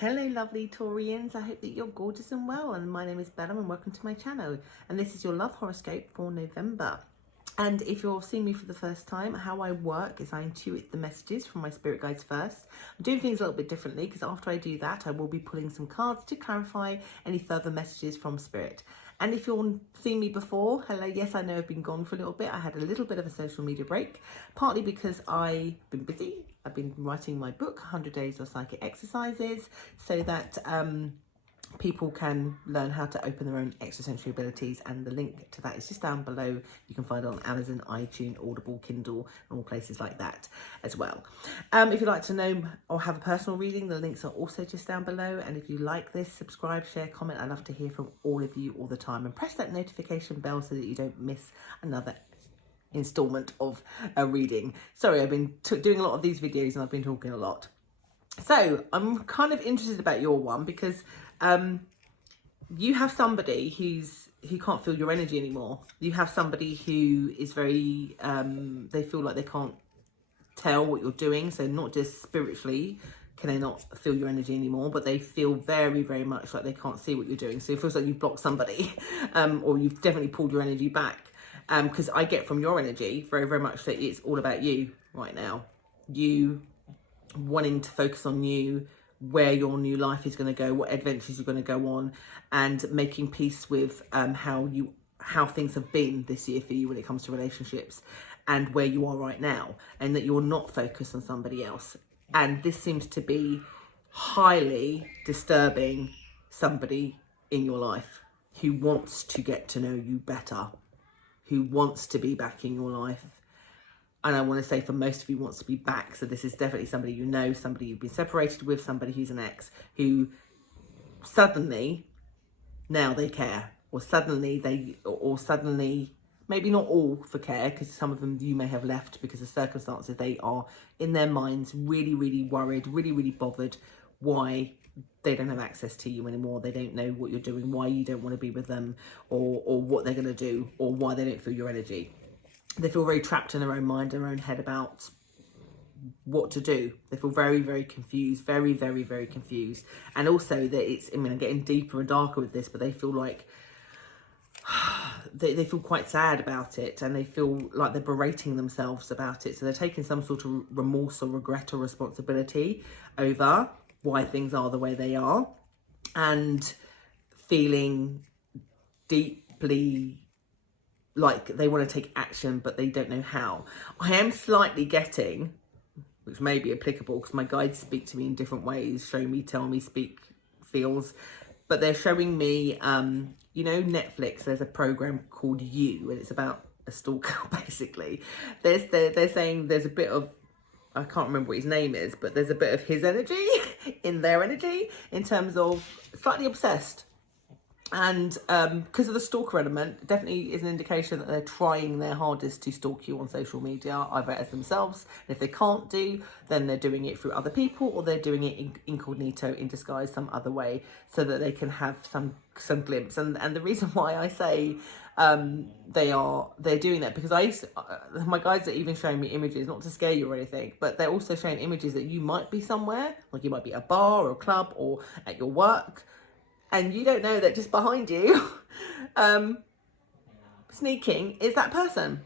Hello lovely Taurians, I hope that you're gorgeous and well, and my name is Bella and welcome to my channel, and this is your love horoscope for November. And if you're seeing me for the first time, how I work is I intuit the messages from my spirit guides first. I'm doing things a little bit differently because after I do that I will be pulling some cards to clarify any further messages from spirit. And if you've seen me before, hello, yes, I know I've been gone for a little bit. I had a little bit of a social media break, partly because I've been busy. I've been writing my book, 100 Days of Psychic Exercises, so that people can learn how to open their own extrasensory abilities, and the link to that is just down below. You can find it on Amazon, iTunes, Audible, Kindle, and all places like that as well. If you'd like to know or have a personal reading, the links are also just down below. And if you like this, subscribe, share, comment. I love to hear from all of you all the time, and press that notification bell so that you don't miss another installment of a reading. Sorry, I've been doing a lot of these videos and I've been talking a lot. So I'm kind of interested about your one because you have somebody who can't feel your energy anymore. You have somebody who is very, they feel like they can't tell what you're doing. So not just spiritually can they not feel your energy anymore, but they feel very, very much like they can't see what you're doing. So it feels like you've blocked somebody, or you've definitely pulled your energy back. Because I get from your energy very, very much that it's all about you right now. You wanting to focus on you, where your new life is going to go, what adventures you're going to go on, and making peace with how things have been this year for you when it comes to relationships and where you are right now, and that you're not focused on somebody else. And this seems to be highly disturbing somebody in your life who wants to get to know you better, who wants to be back in your life. And I want to say for most of you wants to be back. So this is definitely somebody you know, somebody you've been separated with, somebody who's an ex, who suddenly now they care, or suddenly maybe not all for care, because some of them you may have left because of circumstances. They are in their minds really, really worried, really, really bothered why they don't have access to you anymore. They don't know what you're doing, why you don't want to be with them, or what they're going to do, or why they don't feel your energy. They feel very trapped in their own mind, their own head about what to do. They feel very, very confused, very, very, very confused. And also that it's, I mean, I'm getting deeper and darker with this, but they feel like they feel quite sad about it, and they feel like they're berating themselves about it. So they're taking some sort of remorse or regret or responsibility over why things are the way they are, and feeling deeply like they want to take action, but they don't know how. I am slightly getting, which may be applicable because my guides speak to me in different ways, show me, tell me, speak, feels, but they're showing me, you know, Netflix, there's a program called You, and it's about a stalker, basically. They're saying there's a bit of, I can't remember what his name is, but there's a bit of his energy in their energy in terms of slightly obsessed. And because of the stalker element, definitely is an indication that they're trying their hardest to stalk you on social media, either as themselves, and if they can't do, then they're doing it through other people, or they're doing it incognito, in disguise, some other way, so that they can have some glimpse. And the reason why I say they're doing that, because my guides are even showing me images, not to scare you or anything, but they're also showing images that you might be somewhere, like you might be at a bar or a club or at your work, and you don't know that just behind you, sneaking, is that person.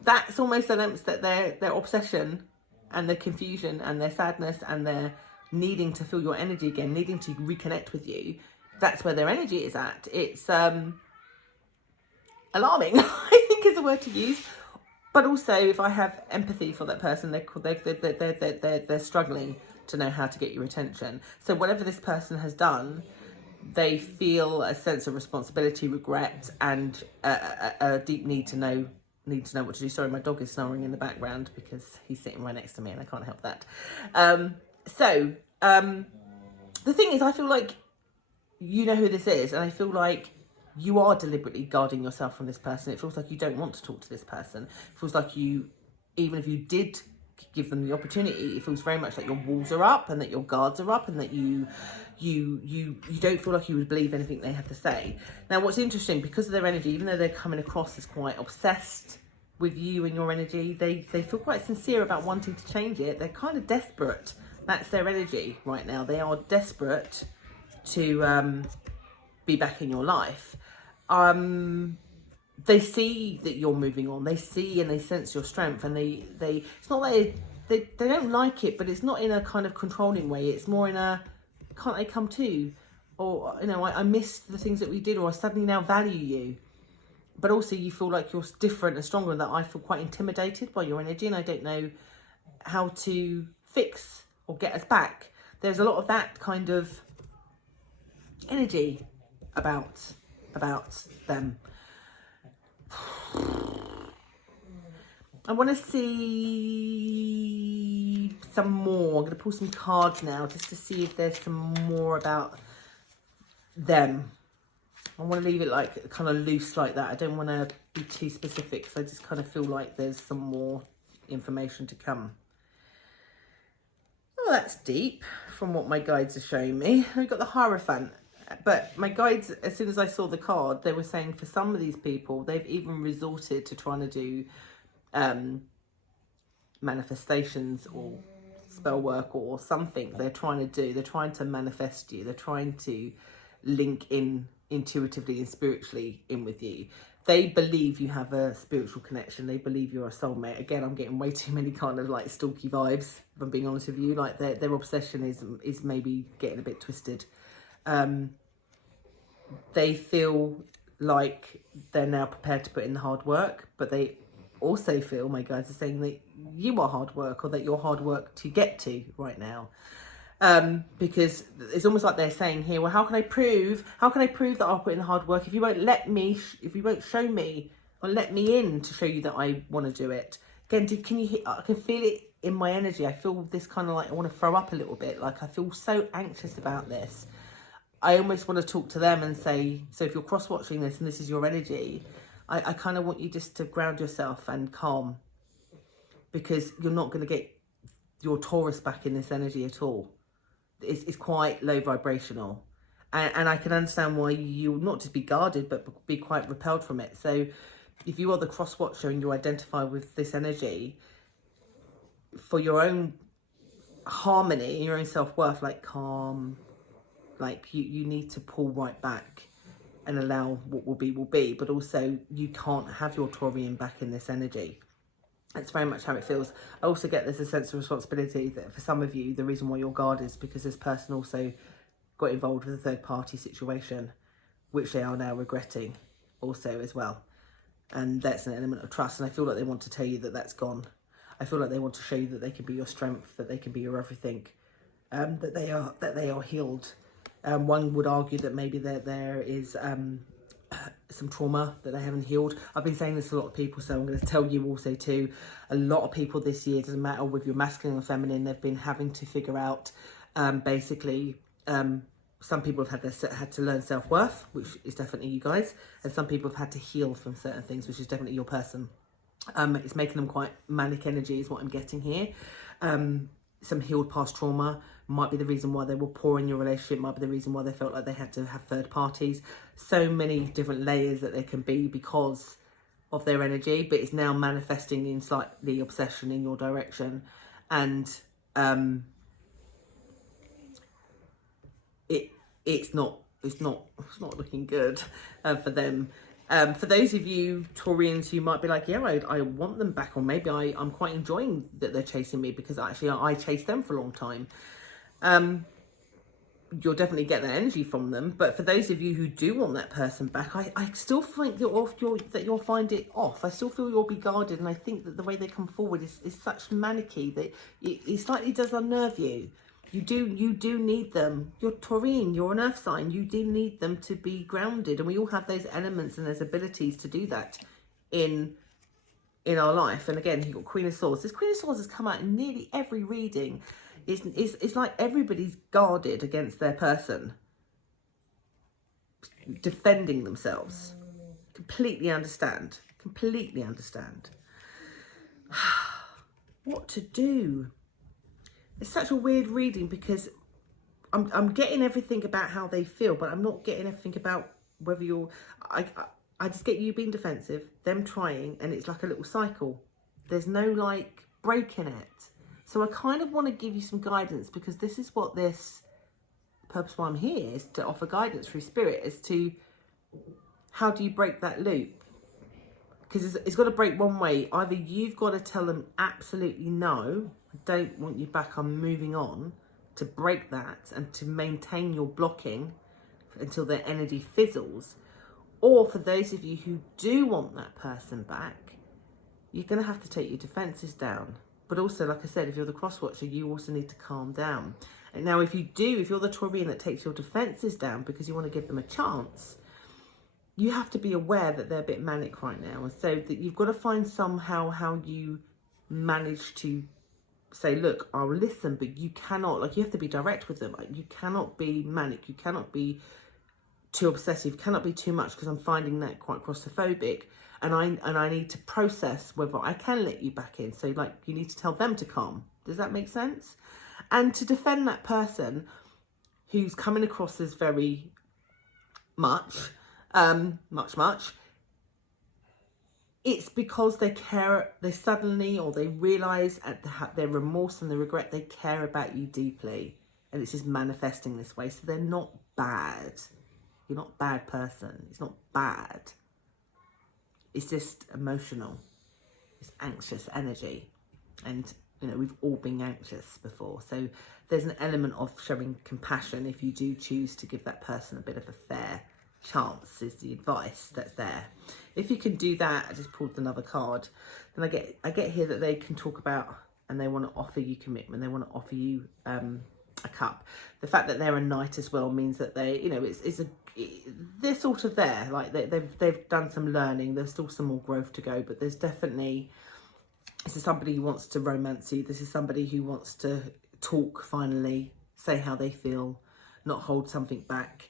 That's almost a glimpse that their obsession and their confusion and their sadness and their needing to feel your energy again, needing to reconnect with you, that's where their energy is at. It's alarming, I think is the word to use. But also, if I have empathy for that person, they're struggling to know how to get your attention. So whatever this person has done, they feel a sense of responsibility, regret, and a deep need to know what to do. Sorry, my dog is snoring in the background because he's sitting right next to me and I can't help that. The thing is, I feel like you know who this is, and I feel like you are deliberately guarding yourself from this person. It feels like you don't want to talk to this person. It feels like you, even if you did give them the opportunity, it feels very much like your walls are up and that your guards are up, and that you don't feel like you would believe anything they have to say. Now, what's interesting, because of their energy, even though they're coming across as quite obsessed with you and your energy, they feel quite sincere about wanting to change it. They're kind of desperate. That's their energy right now. They are desperate to be back in your life. They see that you're moving on. They see and they sense your strength, and they it's not like they don't like it, but it's not in a kind of controlling way. It's more in a, can't they come too? Or, you know, I miss the things that we did, or I suddenly now value you. But also you feel like you're different and stronger, and that I feel quite intimidated by your energy, and I don't know how to fix or get us back. There's a lot of that kind of energy about them. I want to see some more. I'm going to pull some cards now just to see if there's some more about them. I want to leave it like kind of loose like that. I don't want to be too specific, because I just kind of feel like there's some more information to come. Oh, that's deep from what my guides are showing me. I've got the Hierophant. But my guides, as soon as I saw the card, they were saying for some of these people, they've even resorted to trying to do manifestations or spell work or something. They're trying to manifest you. They're trying to link in intuitively and spiritually in with you. They believe you have a spiritual connection. They believe you're a soulmate. Again, I'm getting way too many kind of like stalky vibes, if I'm being honest with you. Like their obsession is maybe getting a bit twisted. They feel like they're now prepared to put in the hard work, but they also feel, my guys are saying, that you are hard work, or that you're hard work to get to right now. Because it's almost like they're saying here, well, how can I prove that I'll put in the hard work if you won't let me, if you won't show me or let me in to show you that I want to do it? Again, can you hear, I can feel it in my energy. I feel this kind of like, I want to throw up a little bit. Like I feel so anxious about this. I almost want to talk to them and say, so if you're cross-watching this and this is your energy, I kind of want you just to ground yourself and calm, because you're not going to get your Taurus back in this energy at all. It's quite low vibrational. And I can understand why you not just be guarded, but be quite repelled from it. So if you are the cross-watcher and you identify with this energy, for your own harmony and your own self-worth, like calm, like you need to pull right back and allow what will be, but also you can't have your Taurian back in this energy. That's very much how it feels. I also get there's a sense of responsibility that for some of you, the reason why you're guarded is because this person also got involved with a third party situation, which they are now regretting also as well. And that's an element of trust. And I feel like they want to tell you that that's gone. I feel like they want to show you that they can be your strength, that they can be your everything, that they are healed. One would argue that maybe there is some trauma that they haven't healed. I've been saying this to a lot of people, so I'm going to tell you also too, a lot of people this year, doesn't matter with your masculine or feminine, they've been having to figure out basically some people have had to learn self-worth, which is definitely you guys, and some people have had to heal from certain things, which is definitely your person. It's making them quite manic energy is what I'm getting here. Some healed past trauma might be the reason why they were poor in your relationship, might be the reason why they felt like they had to have third parties. So many different layers that there can be because of their energy, but it's now manifesting in slightly obsession in your direction. And it's not looking good for them. For those of you Taurians who might be like, yeah, I want them back, or maybe I'm quite enjoying that they're chasing me because actually I chased them for a long time. You'll definitely get that energy from them. But for those of you who do want that person back, I still think that you'll find it off. I still feel you'll be guarded, and I think that the way they come forward is such manicky that it slightly does unnerve you. You do need them. You're Taurine, you're an earth sign. You do need them to be grounded. And we all have those elements and those abilities to do that in our life. And again, you've got Queen of Swords. This Queen of Swords has come out in nearly every reading. It's like everybody's guarded against their person, defending themselves. Completely understand. What to do? It's such a weird reading because I'm getting everything about how they feel, but I'm not getting everything about whether you're... I just get you being defensive, them trying, and it's like a little cycle. There's no like break in it. So I kind of want to give you some guidance, because this is what this purpose why I'm here is, to offer guidance through spirit as to how do you break that loop. Because it's got to break one way. Either you've got to tell them absolutely no, I don't want you back, I'm moving on, to break that and to maintain your blocking until their energy fizzles. Or for those of you who do want that person back, you're going to have to take your defences down. But also, like I said, if you're the cross watcher, you also need to calm down. And now if you're the Taurian that takes your defences down because you want to give them a chance, you have to be aware that they're a bit manic right now. And so that you've got to find somehow how you manage to say, look, I'll listen, but you cannot, like, you have to be direct with them. You cannot be manic. You cannot be too obsessive. Cannot be too much, because I'm finding that quite claustrophobic. And I need to process whether I can let you back in. So, like, you need to tell them to calm. Does that make sense? And to defend that person who's coming across as very much, it's because they suddenly, or they realise at their remorse and the regret, they care about you deeply. And it's just manifesting this way. So they're not bad. You're not a bad person. It's not bad. It's just emotional. It's anxious energy. And, you know, we've all been anxious before. So there's an element of showing compassion if you do choose to give that person a bit of a fair chance, is the advice that's there. If you can do that, I just pulled another card, then I get here that they can talk about, and they want to offer you commitment. They want to offer you a cup. The fact that they're a knight as well means that they, you know, they're sort of there, like they've done some learning. There's still some more growth to go, but there's definitely, this is somebody who wants to romance you. This is somebody who wants to talk, finally say how they feel, not hold something back.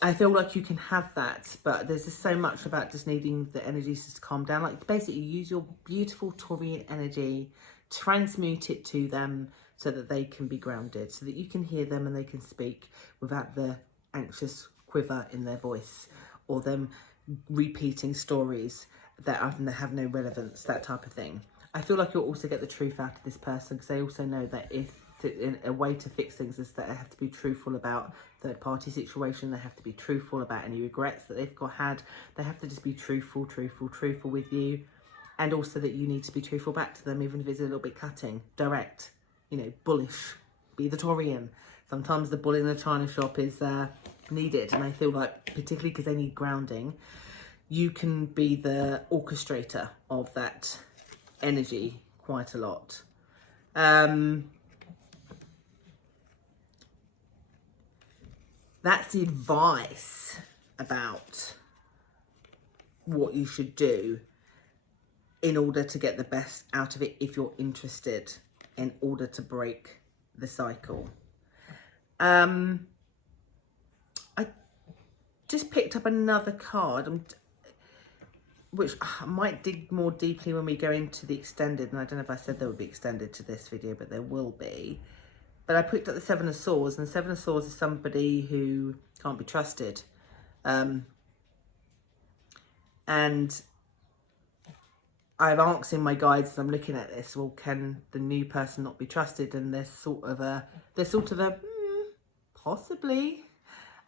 I feel like you can have that, but there's just so much about just needing the energies to calm down. Like, basically use your beautiful Taurian energy, transmute it to them so that they can be grounded, so that you can hear them and they can speak without the anxious quiver in their voice, or them repeating stories that have no relevance, that type of thing. I feel like you'll also get the truth out of this person, because they also know that a way to fix things is that they have to be truthful about third-party situation. They have to be truthful about any regrets that they've had. They have to just be truthful with you. And also that you need to be truthful back to them, even if it's a little bit cutting, direct, you know, bullish. Be the Taurian. Sometimes the bull in the china shop is needed. And I feel like, particularly because they need grounding, you can be the orchestrator of that energy quite a lot. That's the advice about what you should do in order to get the best out of it, if you're interested, in order to break the cycle. I just picked up another card, which I might dig more deeply when we go into the extended, and I don't know if I said there would be extended to this video, but there will be. But I picked up the Seven of Swords, and the Seven of Swords is somebody who can't be trusted. And I've asked in my guides as I'm looking at this, well, can the new person not be trusted? And there's sort of a possibly.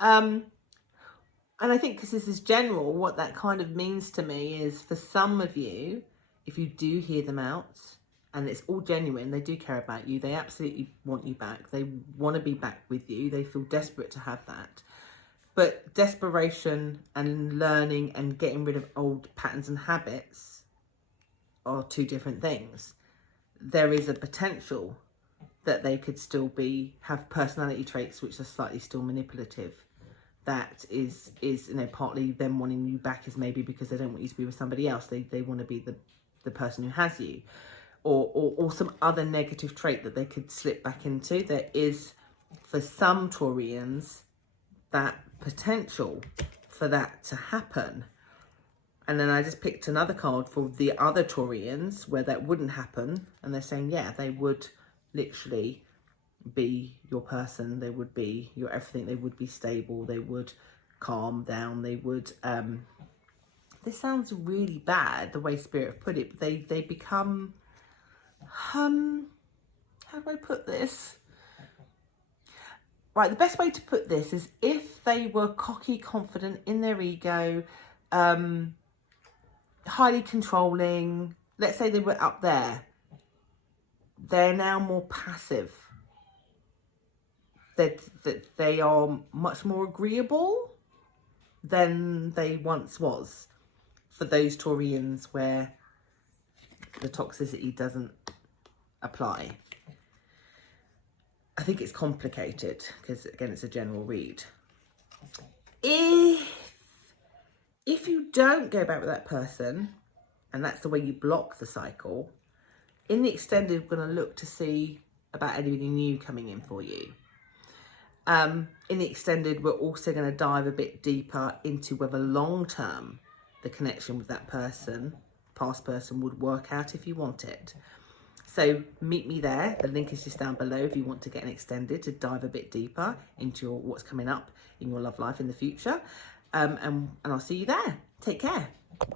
And I think, because this is general, what that kind of means to me is, for some of you, if you do hear them out, and it's all genuine, they do care about you, they absolutely want you back, they want to be back with you, they feel desperate to have that. But desperation and learning and getting rid of old patterns and habits are two different things. There is a potential that they could still have personality traits which are slightly still manipulative. That is, you know, partly them wanting you back is maybe because they don't want you to be with somebody else. They want to be the person who has you. Or some other negative trait that they could slip back into. There is, for some Taurians, that potential for that to happen. And then I just picked another card for the other Taurians where that wouldn't happen. And they're saying, yeah, they would literally be your person. They would be your everything. They would be stable. They would calm down. They would... this sounds really bad, the way Spirit put it, but they become... How do I put this? Right, the best way to put this is if they were cocky, confident in their ego, highly controlling, let's say they were up there, they're now more passive. That they are much more agreeable than they once was for those Taurians where the toxicity doesn't apply. I think it's complicated because, again, it's a general read. If you don't go back with that person, and that's the way you block the cycle, in the extended, we're going to look to see about anybody new coming in for you. In the extended, we're also going to dive a bit deeper into whether long-term the connection with that person, past person, would work out if you want it. So meet me there. The link is just down below if you want to get an extended to dive a bit deeper into what's coming up in your love life in the future. And I'll see you there. Take care.